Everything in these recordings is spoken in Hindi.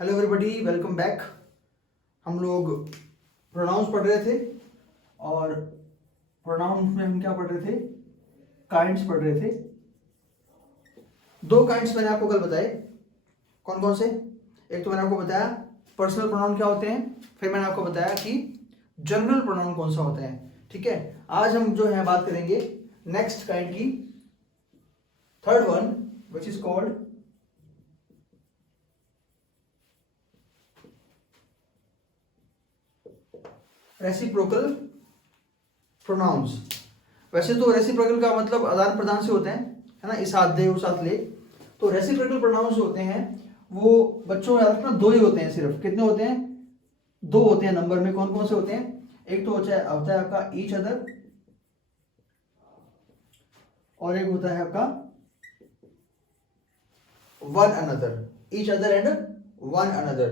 Hello everybody, welcome back. हम लोग प्रोनाउंस पढ़ रहे थे और प्रोनाउंस में हम क्या पढ़ रहे थे? काइंड्स पढ़ रहे थे। दो काइंड्स मैंने आपको कल बताए। कौन कौन से? एक तो मैंने आपको बताया पर्सनल प्रोनाउन क्या होते हैं, फिर मैंने आपको बताया कि जनरल प्रोनाउन कौन सा होता है। ठीक है, आज हम जो है बात करेंगे नेक्स्ट काइंड की, third one, which is called reciprocal pronouns. वैसे तो रेसिप्रोकल का मतलब आदान प्रदान से होते हैं, है ना, इस हाथ दे उस हाथ ले। तो रेसिप्रोकल प्रोनाउंस जो होते हैं वो बच्चों याद रखना दो ही होते हैं। सिर्फ कितने होते हैं? दो होते हैं नंबर में। कौन कौन से होते हैं? एक तो होता है आपका ईच अदर और एक होता है आपका one another. Each other and one another,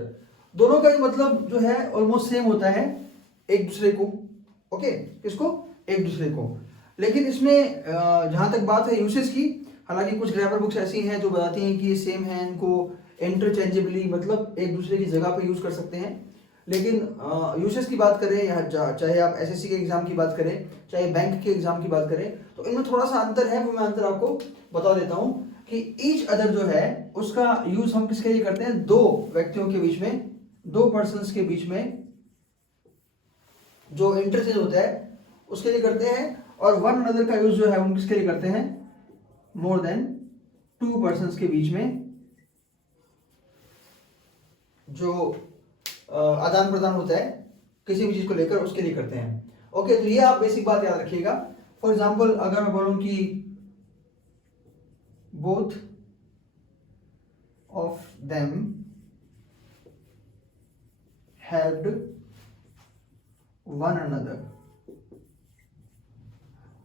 दोनों का मतलब जो है ऑलमोस्ट सेम होता है, एक दूसरे को। ओके, किसको? एक दूसरे को। लेकिन इसमें जहां तक बात है यूसेज की, हालांकि कुछ ग्रामर बुक्स ऐसी हैं जो बताती हैं कि ये सेम है, इनको इंटरचेंजेबली मतलब एक दूसरे की जगह पे यूज कर सकते हैं। लेकिन यूसेज की बात करें या चाहे आप एसएससी के एग्जाम की बात करें, चाहे बैंक के एग्जाम की बात करें, तो इनमें थोड़ा सा अंतर है। वो मैं अंतर आपको बता देता हूं कि ईच अदर जो है उसका यूज हम किसके लिए करते हैं? दो व्यक्तियों के बीच में, दो पर्सन्स के बीच में जो इंटरचेंज होता है उसके लिए करते हैं। और वन अनदर का यूज जो है हम किसके लिए करते हैं? मोर देन टू पर्सन्स के बीच में जो आदान प्रदान होता है किसी भी चीज को लेकर, उसके लिए करते हैं। ओके, तो ये आप बेसिक बात याद रखिएगा। फॉर एग्जाम्पल अगर मैं बोलूं कि both of them helped one another,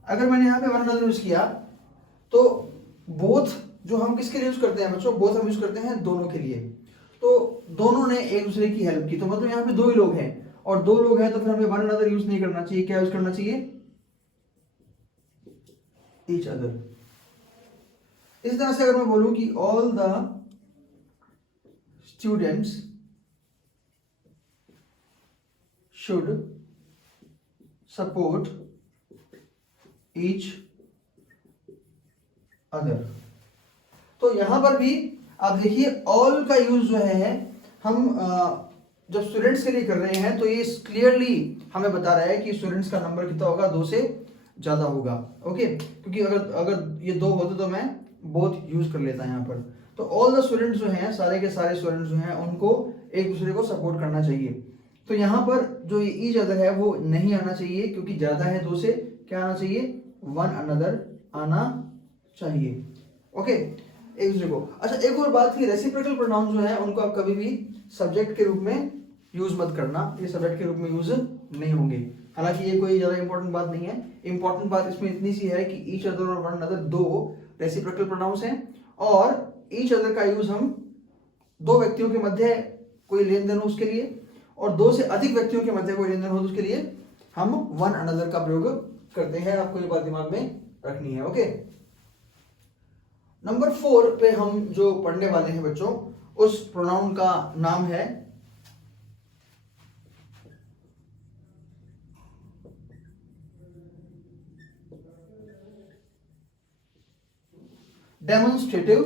अगर मैंने यहां पे वन अनदर यूज किया तो बोथ जो हम किसके लिए यूज करते हैं बच्चों? बोथ हम यूज करते हैं दोनों के लिए। तो दोनों ने एक दूसरे की हेल्प की, तो मतलब यहाँ पे दो ही लोग हैं और दो लोग हैं, तो फिर हमें वन अनदर यूज नहीं करना चाहिए। क्या यूज करना चाहिए? Each other. इस तरह से अगर मैं बोलूं कि all the students should support each other, तो यहां पर भी आप देखिए ऑल का यूज जो है हम जब स्टूडेंट्स के लिए कर रहे हैं तो ये क्लियरली हमें बता रहा है कि स्टूडेंट्स का नंबर कितना होगा? दो से ज्यादा होगा। ओके, क्योंकि अगर अगर ये दो होते तो मैं बोथ यूज कर लेता यहाँ पर। तो ऑल द स्टूडेंट्स जो हैं, सारे के सारे स्टूडेंट्स जो हैं, उनको एक दूसरे को सपोर्ट करना चाहिए। तो यहाँ पर जो ये ईच अदर है वो नहीं आना चाहिए, क्योंकि ज्यादा है दो से। क्या आना चाहिए? वन अनदर आना चाहिए। ओके, एक दूसरे को। अच्छा, एक और बात की, रेसिप्रोकल प्रोनाउन जो है उनको आप कभी भी सब्जेक्ट के रूप में यूज मत करना। ये सब्जेक्ट के रूप में यूज नहीं होंगे। हालांकि ये कोई ज्यादा इंपॉर्टेंट बात नहीं है। इंपॉर्टेंट बात इसमें इतनी सी है कि ईच अदर और वन अनदर दो रेसिप्रोकल प्रोनाउंस हैं, और ईच अदर का यूज हम दो व्यक्तियों के मध्य कोई लेन देन हो उसके लिए, और दो से अधिक व्यक्तियों के मध्य कोई लेन देन हो तो उसके लिए हम वन अनदर का प्रयोग करते हैं। आपको ये बात दिमाग में रखनी है। ओके, नंबर 4 पे हम जो पढ़ने वाले हैं बच्चों, उस प्रोनाउन का नाम है डेमोन्स्ट्रेटिव।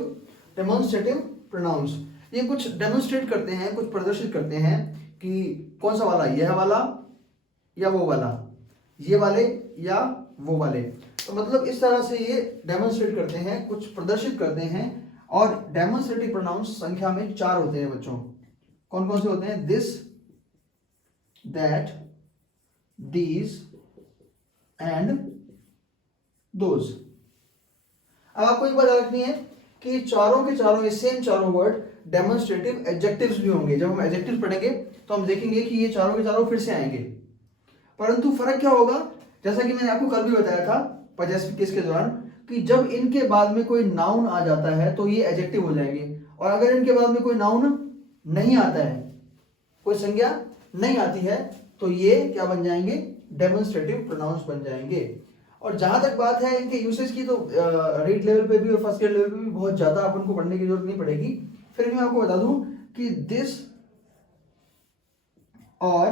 डेमोन्स्ट्रेटिव प्रोनाउंस, ये कुछ डेमोन्स्ट्रेट करते हैं, कुछ प्रदर्शित करते हैं कि कौन सा वाला, यह वाला या वो वाला, ये वाले या वो वाले। तो मतलब इस तरह से ये डेमोन्स्ट्रेट करते हैं, कुछ प्रदर्शित करते हैं। और डेमोन्स्ट्रेटिव प्रोनाउंस संख्या में 4 होते हैं बच्चों। कौन कौन से होते हैं? This, that, these and those. अब आपको एक बात याद रखनी है कि चारों के चारों, ये सेम चारों वर्ड डेमोन्स्ट्रेटिव एडजेक्टिव्स भी होंगे। जब हम एडजेक्टिव्स पढ़ेंगे तो हम देखेंगे कि ये चारों के चारों फिर से आएंगे, परंतु फर्क क्या होगा? जैसा कि मैंने आपको कल भी बताया था पॉजेसिव केस के दौरान, कि जब इनके बाद में कोई नाउन आ जाता है तो ये एडजेक्टिव हो जाएंगे, और अगर इनके बाद में कोई नाउन नहीं आता है, कोई संज्ञा नहीं आती है, तो ये क्या बन जाएंगे? डेमोन्स्ट्रेटिव प्रोनाउंस बन जाएंगे। और जहां तक बात है इनके यूसेज की, तो रीड लेवल पे भी और फर्स्ट ग्रेड लेवल पे भी बहुत ज्यादा अपन को पढ़ने की जरूरत नहीं पड़ेगी। फिर मैं आपको बता दूं कि दिस और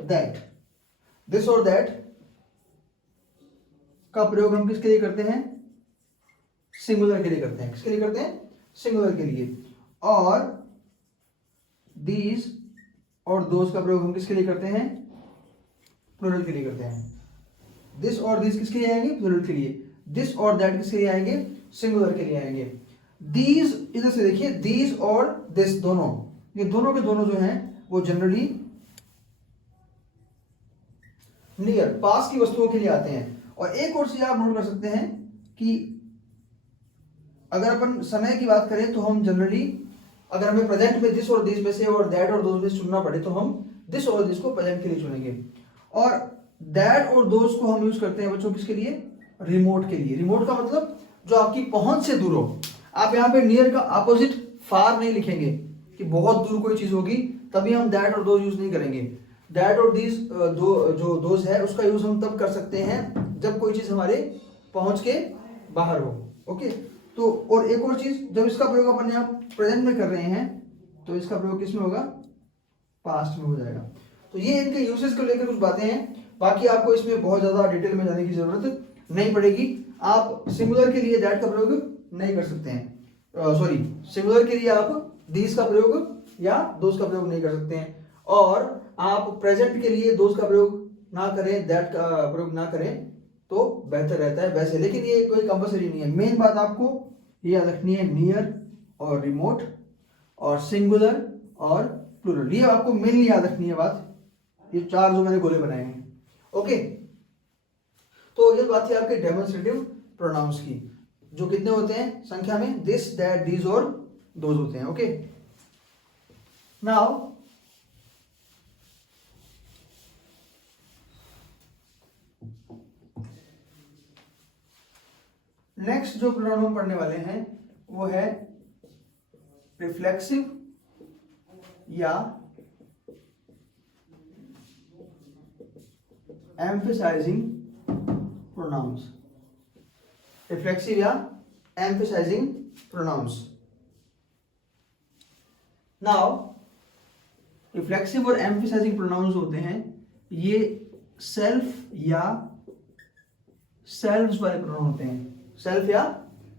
दैट, दिस और दैट का प्रयोग हम किसके लिए करते हैं? सिंगुलर के लिए करते हैं। किसके लिए करते हैं? सिंगुलर के लिए। और दीज और दोज का प्रयोग हम किसके लिए करते हैं? प्लूरल के लिए करते हैं। दिस और दिस किसके लिए आएंगे? प्लूरल के लिए। दिस और दैट किसके लिए आएंगे? सिंगुलर के लिए आएंगे। दीज, इधर से देखिए, दीज और दिस दोनों, ये दोनों के दोनों जो हैं वो जनरली नियर, पास की वस्तुओं के लिए आते हैं। और एक और चीज आप नोट कर सकते हैं कि अगर अपन समय की बात करें तो हम जनरली, अगर हमें प्रेजेंट में दिस और दिस में से और दैट और दोज में से चुनना पड़े तो हम दिस और दिस को प्रेजेंट के लिए चुनेंगे। और दैट और दोज को हम यूज करते हैं बच्चों किसके लिए? रिमोट के लिए। रिमोट का मतलब जो आपकी पहुंच से दूर हो। आप यहाँ पे नियर का अपोजिट फार नहीं लिखेंगे कि बहुत दूर कोई चीज होगी, तभी हम दैट और दोज यूज नहीं करेंगे। दैट और दिस जो दोज है उसका यूज हम तब कर सकते हैं जब कोई चीज हमारे पहुंच के बाहर हो। ओके, तो और एक और चीज, जब इसका प्रयोग अपन यहाँ प्रेजेंट में कर रहे हैं तो इसका प्रयोग किस में होगा? पास्ट में हो जाएगा। तो ये इनके यूसेज को लेकर कुछ बातें हैं। बाकी आपको इसमें बहुत ज्यादा डिटेल में जाने की जरूरत नहीं पड़ेगी। आप सिंगुलर के लिए दैट का प्रयोग नहीं कर सकते हैं, सॉरी, सिंगुलर के लिए आप दिस का प्रयोग या दोज का प्रयोग नहीं कर सकते हैं। और आप प्रेजेंट के लिए दोज का प्रयोग ना करें, दैट का प्रयोग ना करें तो बेहतर रहता है वैसे, लेकिन ये कोई कंपलसरी नहीं है। मेन बात आपको ये याद रखनी है, नियर और रिमोट और सिंगुलर और प्लूरल, ये आपको मेनली याद रखनी है बात, ये चार जो मैंने गोले बनाए हैं। ओके, तो ये बात थी आपके डेमोन्स्ट्रेटिव प्रोनाउंस की, जो कितने होते हैं संख्या में? दिस, दैट, दीज और दोज होते हैं। ओके, नाउ नेक्स्ट जो प्रोनाउन हम पढ़ने वाले हैं वो है रिफ्लेक्सिव या एम्फेसाइजिंग प्रोनाउंस। रिफ्लेक्सिव या एम्फेसाइजिंग प्रोनाउंस। नाउ रिफ्लेक्सिव और एम्फेसाइजिंग प्रोनाउंस होते हैं, ये सेल्फ या सेल्व्स वाले प्रोनाउन होते हैं। सेल्फ या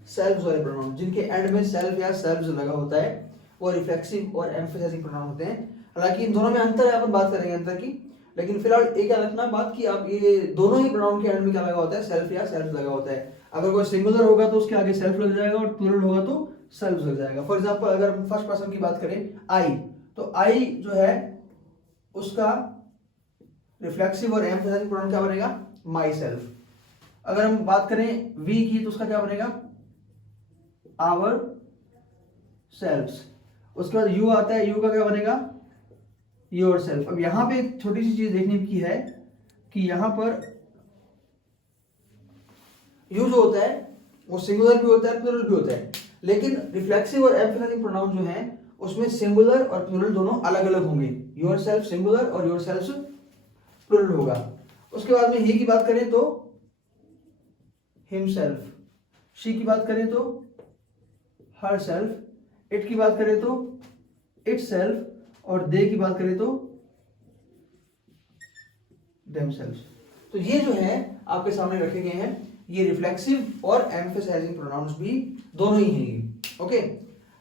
सेल्व्स वाले प्रोनाउन, जिनके एंड में सेल्फ या सेल्व्स लगा होता है, वो रिफ्लेक्सिव और एम्फेसाइजिंग प्रोनाउन होते हैं। हालांकि इन दोनों में अंतर है, अपन बात करेंगे अंतर की, लेकिन फिलहाल एक याद रखना बात कि आप ये दोनों ही प्रोनाउन के एंड में क्या लगा होता है? सेल्फ या सेल्व्स लगा होता है। अगर कोई सिंगुलर होगा तो उसके आगे सेल्फ लग जाएगा और प्लूरल होगा तो सेल्व्स लग जाएगा। फॉर एग्जांपल अगर हम फर्स्ट पर्सन की बात करें, आई, तो आई जो है उसका रिफ्लेक्सिव और एम्फेसाइजिंग प्रोनाउन क्या बनेगा? My self. अगर हम बात करें वी की तो उसका क्या बनेगा? Ourselves. उसके बाद यू आता है, यू का क्या बनेगा? Yourself. अब यहां पे एक छोटी सी चीज देखने की है कि यहां पर यू जो होता है वो सिंगुलर भी होता है, प्लूरल भी होता है, लेकिन रिफ्लेक्सिव और एम्फेसाइजिंग प्रोनाउन जो है उसमें सिंगुलर और प्लूरल दोनों अलग अलग होंगे। योर सेल्फ सिंगुलर और योर सेल्फ प्लूरल होगा। उसके बाद में ही की बात करें तो हिमसेल्फ, शी की बात करें तो हर सेल्फ, इट की बात करें तो इट सेल्फ, और दे की बात करें तो देमसेल्व्स। तो ये जो है आपके सामने रखे गए हैं, ये रिफ्लेक्सिव और एम्फेसाइजिंग प्रोनाउंस भी दोनों ही हैं। ओके,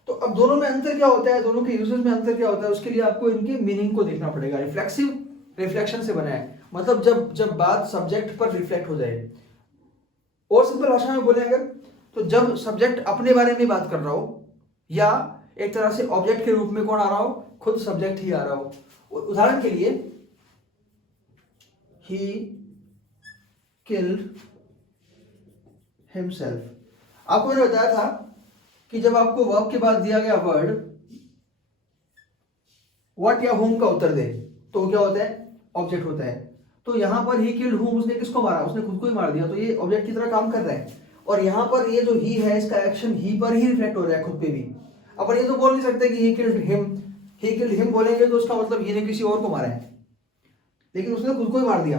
तो अब दोनों में अंतर क्या होता है, दोनों के यूजेस में अंतर क्या होता है, उसके लिए आपको इनके मीनिंग को देखना पड़ेगा। रिफ्लेक्सिव रिफ्लेक्शन से बना है, मतलब जब बात सब्जेक्ट पर रिफ्लेक्ट हो जाए। और सिंपल भाषा में बोले अगर, तो जब सब्जेक्ट अपने बारे में बात कर रहा हो या एक तरह से ऑब्जेक्ट के रूप में कौन आ रहा हो? खुद सब्जेक्ट ही आ रहा हो। उदाहरण के लिए, he killed himself। आपको मैंने बताया था कि जब आपको वर्ब के बाद दिया गया वर्ड व्हाट या whom का उत्तर दे तो क्या होता है? ऑब्जेक्ट होता है। तो यहां पर he killed whom, उसने किसको मारा? उसने खुद को ही मार दिया, तो ये ऑब्जेक्ट की तरह काम कर रहा है। और यहां पर ये जो he है, इसका एक्शन he पर ही रिफ्लेक्ट हो रहा है, खुद पे भी। अपन ये तो बोल नहीं सकते कि he killed him बोलेंगे तो उसका मतलब he ने किसी और को मारा है, लेकिन उसने खुद को ही मार दिया।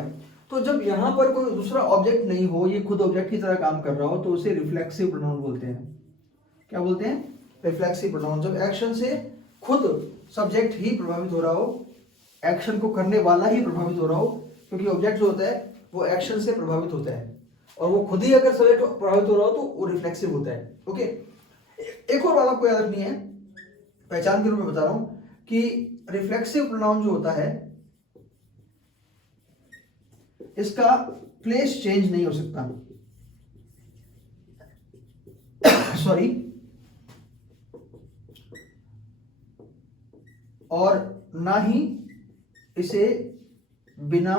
तो जब यहां पर कोई दूसरा ऑब्जेक्ट नहीं हो, ये खुद ऑब्जेक्ट की तरह काम कर रहा हो, तो उसे रिफ्लेक्सिव प्रोनाउन बोलते हैं। क्या बोलते हैं? Reflexive pronoun. जब एक्शन से खुद सब्जेक्ट ही प्रभावित हो रहा हो, एक्शन को करने वाला ही प्रभावित हो रहा हो, क्योंकि ऑब्जेक्ट जो होता है वो एक्शन से प्रभावित होता है, और वो खुद ही अगर सब्जेक्ट प्रभावित हो रहा हो तो वो रिफ्लेक्सिव होता है। ओके, एक और बात आपको याद रखनी है, पहचान के रूप में बता रहा हूं कि रिफ्लेक्सिव प्रोनाउन जो होता है इसका प्लेस चेंज नहीं हो सकता, सॉरी, और ना ही इसे बिना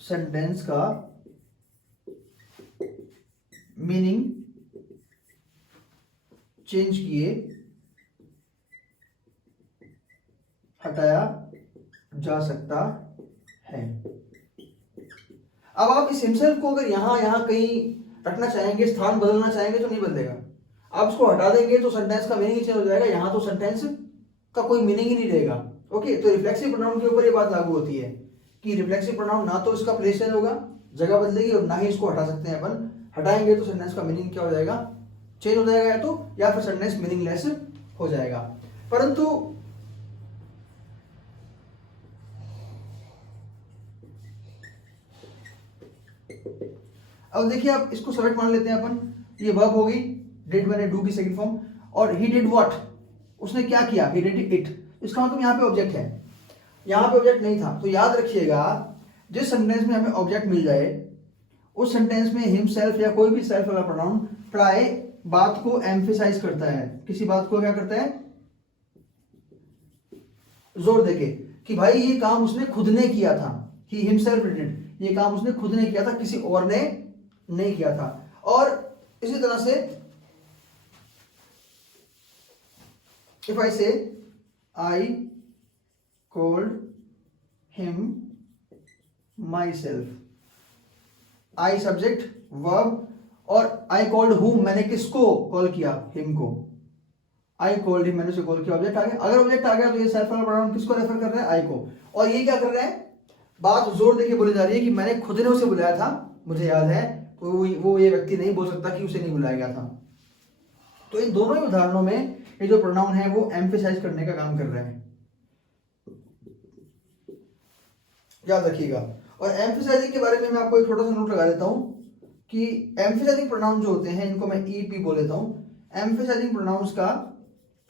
सेंटेंस का मीनिंग चेंज किए हटाया जा सकता है। अब आप इस हिमसेल्फ को अगर यहां कहीं रखना चाहेंगे, स्थान बदलना चाहेंगे तो नहीं बदलेगा। आप इसको हटा देंगे तो सेंटेंस का मीनिंग चेंज हो जाएगा, यहां तो सेंटेंस का कोई मीनिंग ही नहीं रहेगा। ओके, तो रिफ्लेक्सिव प्रोनाउन के ऊपर ये बात लागू होती है कि रिफ्लेक्सिव प्रोनाउन ना तो इसका प्लेस चेंज होगा, जगह बदलेगी, और ना ही इसको हटा सकते हैं अपन। हटाएंगे तो सेंटेंस का मीनिंग क्या हो जाएगा, चेंज हो जाएगा, या फिर सेंटेंस मीनिंगलेस हो जाएगा। परंतु अब देखिए, आप इसको सब्जेक्ट मान लेते हैं अपन, ये वर्ब हो गई, डिड बने डू की सेकंड फॉर्म, और ही डिड व्हाट, उसने क्या किया, ही डिड इट, इसका मतलब यहाँ पे ऑब्जेक्ट है, यहाँ पे ऑब्जेक्ट नहीं था। तो याद रखिएगा, जिस सेंटेंस में हमें ऑब्जेक्ट मिल जाए उस सेंटेंस में हिमसेल्फ या कोई भी सेल्फ वाला प्रोनाउन प्राय बात को एम्फेसाइज करता है, किसी बात को क्या करता है, जोर देके कि भाई ये काम उसने खुद ने किया था, ही हिमसेल्फ डिड इट, ये काम उसने खुद ने किया था, किसी और ने नहीं किया था। और इसी तरह से इफ आई से I called him my self, I subject verb, और आई कॉल्ड हुम, मैंने किसको कॉल किया, हिम को, आई कॉल्ड हिम, मैंने उसे कॉल किया, ऑब्जेक्ट आ गया। अगर ऑब्जेक्ट आ गया तो ये सेल्फ वाला प्रोनाउन किसको रेफर कर रहा है, आई को, और ये क्या कर रहा है, बात जोर देके बोली जा रही है कि मैंने खुद ने उसे बुलाया था, मुझे याद है, तो वो ये व्यक्ति नहीं बोल सकता कि उसे नहीं बुलाया गया था। तो इन दोनों ही उदाहरणों में ये जो प्रोनाउन है वो एम्फेसाइज करने का काम कर रहे हैं, याद रखिएगा। और एम्फेसाइजिंग के बारे में मैं आपको एक छोटा सा नोट लगा देता हूं कि एम्फेसाइजिंग प्रोनाउन जो होते हैं इनको मैं ईपी बोल देता हूं। एम्फेसाइजिंग प्रोनाउंस का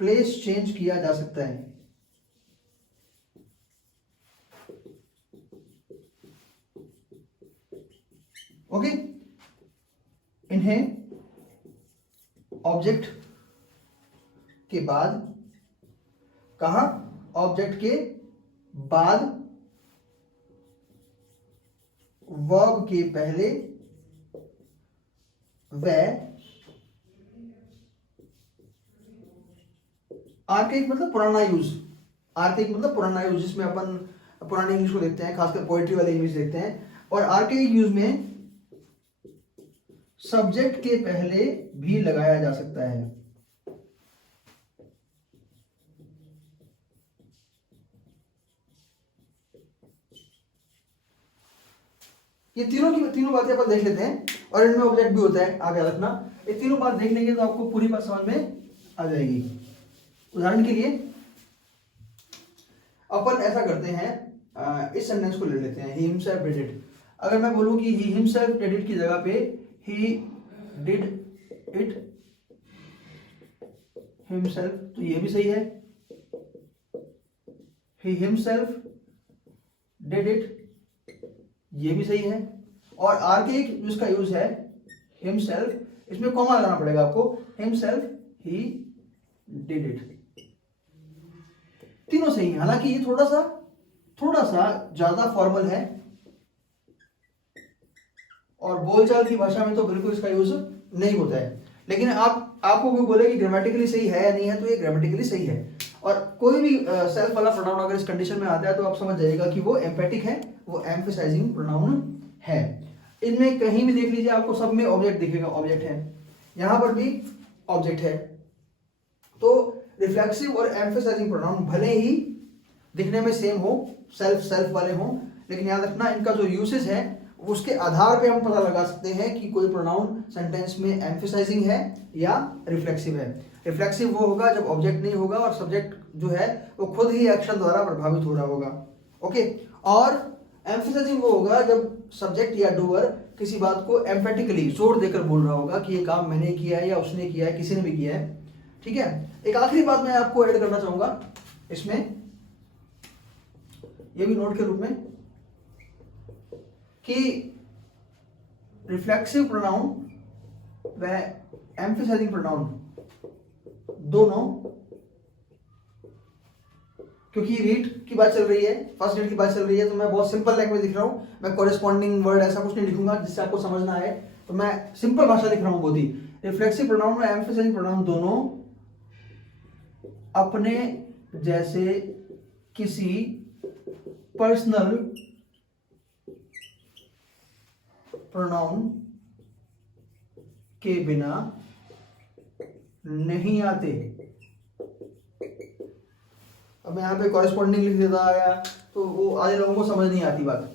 प्लेस चेंज किया जा सकता है। ओके, इन्हें ऑब्जेक्ट के बाद, कहा, ऑब्जेक्ट के बाद, वर्ब के पहले व आर्केक मतलब पुराना यूज, आर्केक मतलब पुराना यूज, जिसमें अपन पुरानी इंग्लिश को देखते हैं, खासकर पोएट्री वाले इंग्लिश देखते हैं। और आर्केक यूज में सब्जेक्ट के पहले भी लगाया जा सकता है। ये तीनों बातें अपन देख लेते हैं, और इनमें ऑब्जेक्ट भी होता है, आगे रखना। ये तीनों बात देख लेंगे तो आपको पूरी बात समझ में आ जाएगी। उदाहरण के लिए अपन ऐसा करते हैं, इस सेंटेंस को ले लेते हैं, ही हिमसेल्फ डिड इट। अगर मैं बोलूं कि ही हिमसेल्फ डिड इट की जगह पे ही डिड इट हिमसेल्फ, तो ये भी सही है, ही हिमसेल्फ डिड इट, ये भी सही है। और आर्केइक जिसका यूज है हिमसेल्फ, इसमें कॉमा लगाना पड़ेगा आपको, हिमसेल्फ ही डिड इट, तीनों सही है। हालांकि ये थोड़ा सा ज्यादा फॉर्मल है, और बोलचाल की भाषा में तो बिल्कुल इसका यूज नहीं होता है। लेकिन आपको कोई बोले कि ग्रामेटिकली सही है या नहीं है, तो ये ग्रामेटिकली सही है। और कोई भी सेल्फ वाला प्रोनाउन अगर इस कंडीशन में आता है तो आप समझ जाइएगा कि वो एम्फेटिक है, वो एम्फेसाइजिंग प्रोनाउन है। इनमें कहीं भी देख लीजिए, आपको सब में ऑब्जेक्ट दिखेगा, ऑब्जेक्ट है, यहां पर भी ऑब्जेक्ट है। तो रिफ्लेक्सिव और एम्फेसाइजिंग प्रोनाउन भले ही दिखने में सेम हो, सेल्फ वाले हों, लेकिन याद रखना इनका जो यूसेज है उसके आधार पे हम पता लगा सकते हैं कि कोई प्रोनाउन सेंटेंस में एम्फेसाइजिंग है या रिफ्लेक्सिव है। रिफ्लेक्सिव वो होगा जब ऑब्जेक्ट नहीं होगा और सब्जेक्ट जो है वो खुद ही एक्शन द्वारा प्रभावित हो रहा होगा। ओके, और एम्फेसाइजिंग वो होगा जब सब्जेक्ट या डूअर किसी बात को एम्फेटिकली जोर देकर बोल रहा होगा कि ये काम मैंने किया है या उसने किया है, किसी ने भी किया है। ठीक है, एक आखिरी बात मैं आपको ऐड करना चाहूंगा इसमें, ये भी नोट के रूप में, कि रिफ्लेक्सिव प्रोनाउन व एम्फेसाइजिंग प्रोनाउन दोनों, क्योंकि रीड की बात चल रही है, फर्स्ट रीड की बात चल रही है, तो मैं बहुत सिंपल लैंग्वेज लिख रहा हूं, मैं कॉरेस्पॉन्डिंग वर्ड ऐसा कुछ नहीं लिखूंगा जिससे आपको समझना है, तो मैं सिंपल भाषा लिख रहा हूं। बहुत ही रिफ्लेक्सिव प्रोनाउन और एम्फेसाइजिंग प्रोनाउन दोनों अपने जैसे किसी पर्सनल प्रोनाउन के बिना नहीं आते। अब मैं यहाँ पे कॉरेस्पॉन्डिंग लिख देता या तो वो आधे लोगों को समझ नहीं आती बात।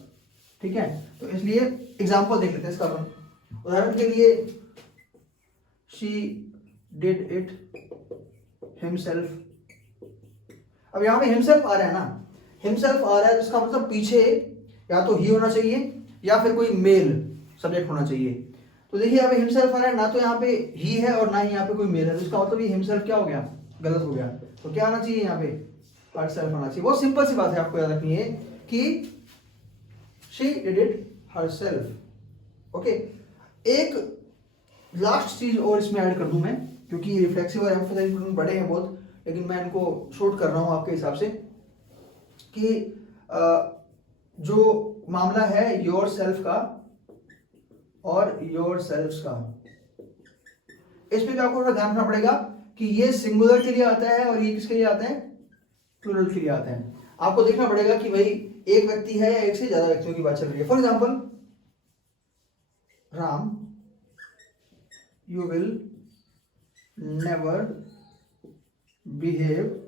ठीक है, तो इसलिए एग्जाम्पल देख लेते हैं इसका अपन। उदाहरण के लिए, शी डिड इट हिमसेल्फ। अब यहाँ पे हिमसेल्फ आ रहा है ना, हिमसेल्फ आ रहा है, तो इसका मतलब पीछे या तो ही होना चाहिए या फिर कोई मेल सब्जेक्ट होना चाहिए। तो देखिए यहाँ पे हिमसेल्फ आ रहा है, ना तो यहाँ पे ही है और ना ही यहाँ पे कोई मेल है, तो इसका मतलब ये हिमसेल्फ क्या हो गया, गलत हो गया। तो क्या आना चाहिए यहाँ पे, हरसेल्फ आना चाहिए। बहुत सिंपल सी बात है, आपको याद रखनी है कि she did it herself. Okay, एक लास्ट चीज और इसमें ऐड कर दूं मैं, क्योंकि रिफ्लेक्सिव और एम्फेसाइजिंग प्रोनाउन बड़े हैं बहुत, लेकिन मैं इनको शॉर्ट कर रहा हूं आपके हिसाब से, कि जो मामला है योर सेल्फ का और योर सेल्फ्स का, इसमें भी आपको थोड़ा ध्यान रखना पड़ेगा कि ये सिंगुलर के लिए आता है और ये किसके लिए आता है, प्लूरल के लिए आता है। आपको देखना पड़ेगा कि भाई एक व्यक्ति है या एक से ज्यादा व्यक्तियों की बात चल रही है। For example, Ram, you will never behave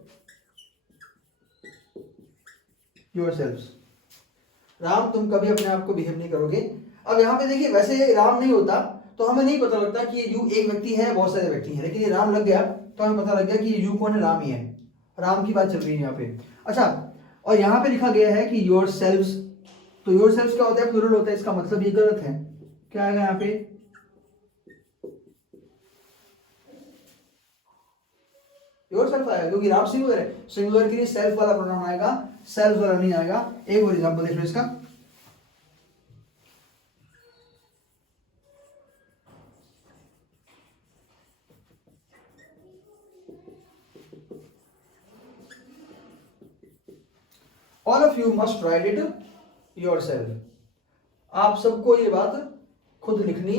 yourselves. Ram, तुम कभी अपने आप को बिहेव नहीं करोगे। अब यहां पे देखिए, वैसे राम नहीं होता तो हमें नहीं पता लगता कि ये यू एक व्यक्ति है, बहुत सारे व्यक्ति हैं, लेकिन ये राम लग गया तो हमें पता लग गया कि ये यू कौन है, राम ही है। राम की बात चल रही है यहाँ पे। अच्छा, और यहाँ पे लिखा गया है कि योर सेल्व्स, तो योर सेल्व्स क्या होता है, प्लूरल होता है, इसका मतलब ये गलत है। क्या आएगा यहाँ पे, योर सेल्फ आएगा, क्योंकि राम सिंगुलर है, सिंगुलर के लिए सेल्फ वाला प्रोनाउन आएगा, सेल्फ वाला नहीं आएगा। एक और एग्जांपल देख लो इसका, all of you must write it yourself. आप सबको ये बात खुद लिखनी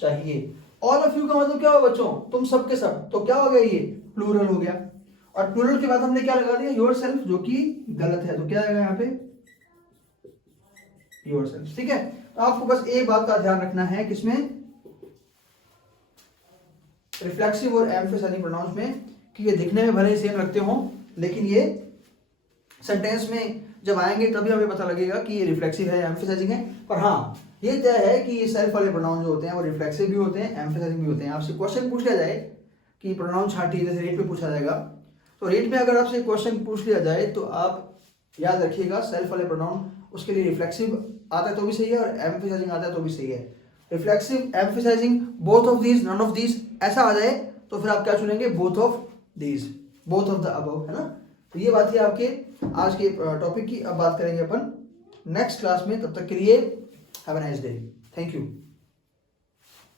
चाहिए। ऑल ऑफ यू का मतलब क्या हुआ बच्चों, तुम सब के सब, तो क्या हो गया, ये प्लूरल हो गया, और प्लूरल के बाद हमने क्या लगा दिया, योरसेल्फ, जो कि गलत है, तो क्या आएगा यहाँ पे, योरसेल्फ। ठीक है, तो आपको बस एक बात का ध्यान रखना है, किसमें, रिफ्लेक्सिव और एम्फेसाइजिंग प्रोनाउंस में, कि ये दिखने में भले ही सेम लगते हो, लेकिन ये सेंटेंस में जब आएंगे तभी हमें पता लगेगा कि ये रिफ्लेक्सिव है या एम्फेसाइजिंग है। पर हाँ, ये तय है कि ये सेल्फ वाले प्रोनाउन जो होते हैं वो रिफ्लेक्सिव भी होते हैं, एम्फेसाइजिंग भी होते हैं। आपसे क्वेश्चन पूछ लिया जाए कि प्रोनाउन छांटिए, जैसे रेट में पूछा जाएगा, तो रेट में अगर आपसे क्वेश्चन पूछ लिया जाए तो आप याद रखिएगा, सेल्फ वाले प्रोनाउन उसके लिए रिफ्लेक्सिव आता है तो भी सही है, और एम्फेसाइजिंग आता है तो भी सही है। Reflexive, emphasizing, both of these, none of these ऐसा आ जाए तो फिर आप क्या चुनेंगे, both of these, both of the above, है ना। तो ये बात है आपके आज के टॉपिक की। अब बात करेंगे अपन नेक्स्ट क्लास में, तब तक के लिए have a nice day, thank you.